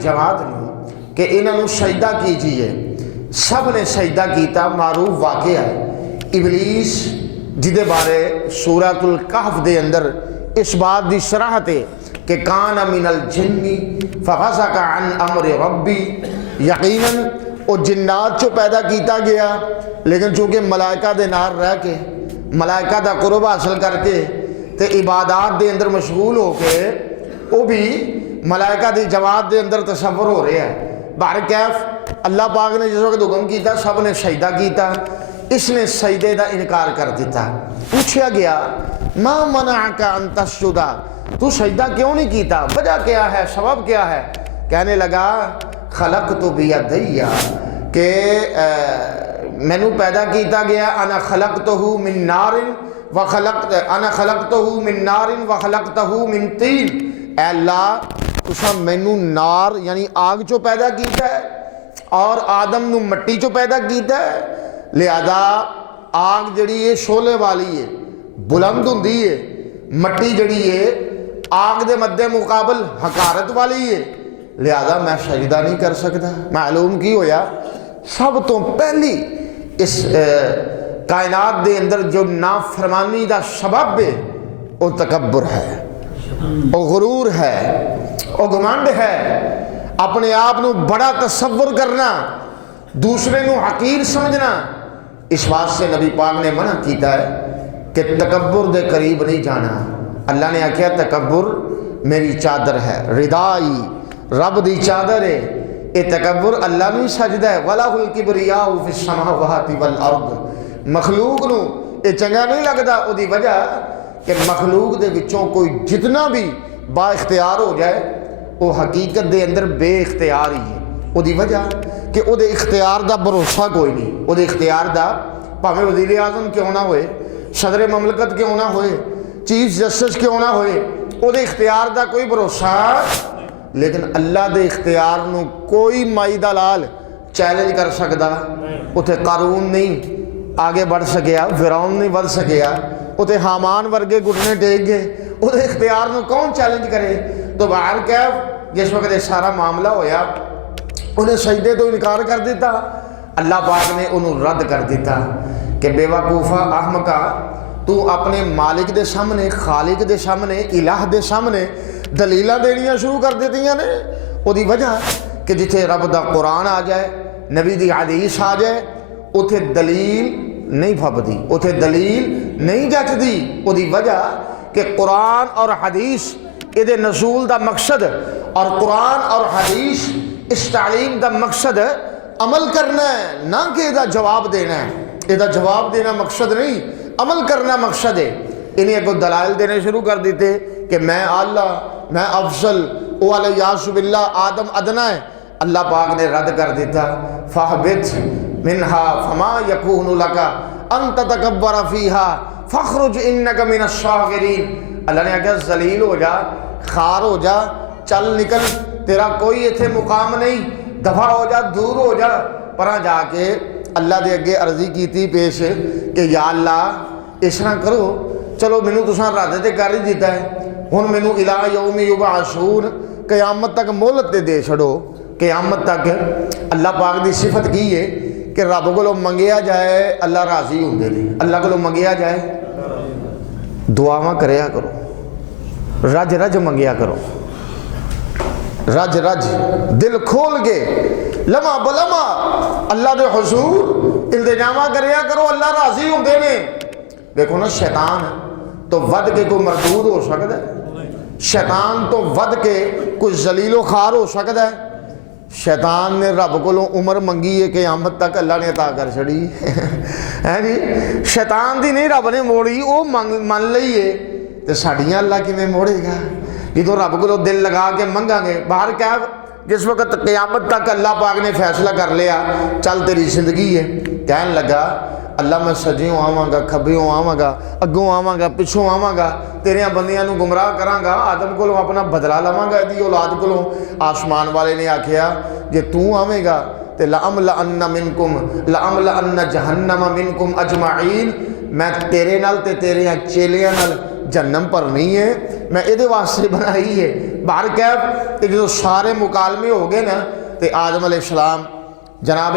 जमात कि इन्हों सजदा कीजिए, सब ने सजदा किया। मारूफ वाक़या है इबलीस जिदे बारे सूरतुल कहफ दे अंदर इस बात की सराहत है कि कान मिनल जिन्नी फफसका अन अमर रब्बी, यकीनन वो जिन्नात चो पैदा किया गया, लेकिन चूँकि मलाइका दे नाल रह के मलाइका का कुरब हासिल करके ते इबादत दे अंदर मशगूल होके वो भी मलाइका की जमात के अंदर तसव्वुर हो रहा है। बाहर कैफ अल्लाह पाक ने जिस वक्त हुक्म किया सब ने सजदा किया, इसने सजदे का इनकार कर दिता। पूछा गया मा मनाअका अन तस्जुदा, तू सजदा क्यों नहीं किया, वजह क्या है, सबब क्या है? कहने लगा खलक़तु बियदैया के मैनू पैदा किया गया, अना खलक़तहु मिन नारिन व खलक़तहु मिन नारिन व खलक़तहु मिन तीन। अल्लाह तुसा मैनू नार यानी आग चो पैदा किया है और आदम नू मट्टी चो पैदा किया है, लिहाजा आग जड़ी है शोले वाली है, बुलंद होंदी है, मट्टी जड़ी है आग दे मद्दे मुकाबल हकारत वाली है, लिहाजा मैं सजदा नहीं कर सकता। मालूम की होया सब तो पहली इस कायनात दे अंदर जो नाफरमानी का सबब है वो तकब्बुर है, वो गुरूर है, वो घमंड है, अपने आप को बड़ा तसव्वुर करना, दूसरे को हकीर समझना। इस बात से नबी पाक ने मना किया है कि तकब्बुर दे करीब नहीं जाना। अल्लाह ने आख्या तकब्बुर मेरी चादर है, रिदाई रब दी चादर है। ये तकब्बुर अल्लाह में सजदा है। वलाहुल किबरियाउ फिस समावाति वल अर्द, मखलूक नू ये चंगा नहीं लगता, उसकी वजह कि मखलूक दे विचों कोई जितना भी बाइख्तियार हो जाए वो हकीकत दे अंदर बेइख्तियार ही है। उसकी वजह कि वो इख्तियार का भरोसा कोई नहीं, वो इख्तियार का भावें वज़ीर आज़म क्यों ना होए, सदर ममलकत क्यों ना होए, चीफ जस्टिस क्यों ना होए, वो इख्तियार का कोई भरोसा। लेकिन अल्लाह के इख्तियार नू कोई माई दा लाल चैलेंज कर सकता। उथे कानून नहीं आगे बढ़ सकिया, फिरौन नहीं बढ़ सकिया, उते हामान वर्गे घुटने टेक गए, वो इख्तियार नू कौन चैलेंज करे? तो बाहर कैफ जिस वक्त सारा मामला होया उन्हें सजदे तो इनकार कर दिता, अल्लाह पाक ने उन्होंने रद्द कर दिता कि बेवकूफ़ा अहमका, तू अपने मालिक के सामने, खालिक के सामने, इलाह के सामने दलील देनिया शुरू कर देतियां ने। उसकी वजह कि जिथे रब का कुरान आ जाए, नबी की हदीस आ जाए, उथे दलील नहीं फबदी, उथे दलील नहीं जचदी। उसकी वजह कि कुरान और हदीस ये नज़ूल का मकसद और कुरान और हदीस इस तालीम का मकसद अमल करना है, ना कि इसका जवाब देना है। इसका जवाब देना मकसद नहीं, अमल करना मकसद है। इन्हें अगो दलाइल देने शुरू कर देते कि मैं आला, मैं अफजल, वो वाले यासुबिल्ला आदम अदना है। अल्लाह पाक ने रद्द कर दिता, फ़हबित मिनहा फमा यकूनु लका अन ततकब्बरा फीहा फ़ख्रुज इन्नका मिनश सागिरीन। अल्लाह ने आख्या जलील हो जा, खार हो जा, चल निकल, तेरा कोई इत्थे मुकाम नहीं, दफा हो जा, दूर हो जा। पर जाके अल्लाह के अगे अर्जी की पेश कि या अल्लाह इस तरह करो, चलो मैनू तुसां रद्द ते कर ही दिता है, हुण मैनू इला यौम युबअसून क़यामत तक मोहलत दे छड़ो। क़यामत तक अल्लाह पाक की सिफत की है कि रब को मंगिया जाए अल्लाह राजी होंदे ने, अल्लाह को मंगिया जाए, दुआवां करया करो, रज रज मंगिया करो, रज रज दिल खोल के लम्हा बलमा अल्लाह के हुजूर इल्तिजामा करया करो, अल्लाह राजी होंदे ने। देखो ना शैतान तो वध के कोई मरदूद हो सकता है, शैतान तो वध के कोई जलीलो खार हो सकता है। शैतान ने रब को उम्र मंगी है कि क़यामत तक अल्लाह ने अता कर छड़ी है जी। शैतान की नहीं रब ने मोड़ी, वो मन ली है, तो साड़ियाँ अल्लाह किवें मोड़ेगा जो रब को दिल लगा के मंगांगे। बाहर क्या जिस वक्त क़यामत तक अल्लाह पाक ने फैसला कर लिया चल तेरी जिंदगी है, कहन लगा अल्लाह मैं सज्जियों आवांगा, खब्बियों आवांगा, अगों आवांगा, पिछों आवांगा, तेरिया बंदियां नूं गुमराह करांगा, आदम को अपना बदला लवांगा, इहदी औलाद को। आसमान वाले ने आख्या जे तू आवेगा तो लअमलअन्न मिनकुम लअमलअन्न जहन्नम मिनकुम अजमाइन, मैं तेरे नाल ते तेरे चेलियां नाल जन्नम भरनी है, मैं ये वास्ते बनाई है बाहर कैफ तो जो सारे मुकालमे हो गए ना, तो आदम अलैहिस्सलाम जनाब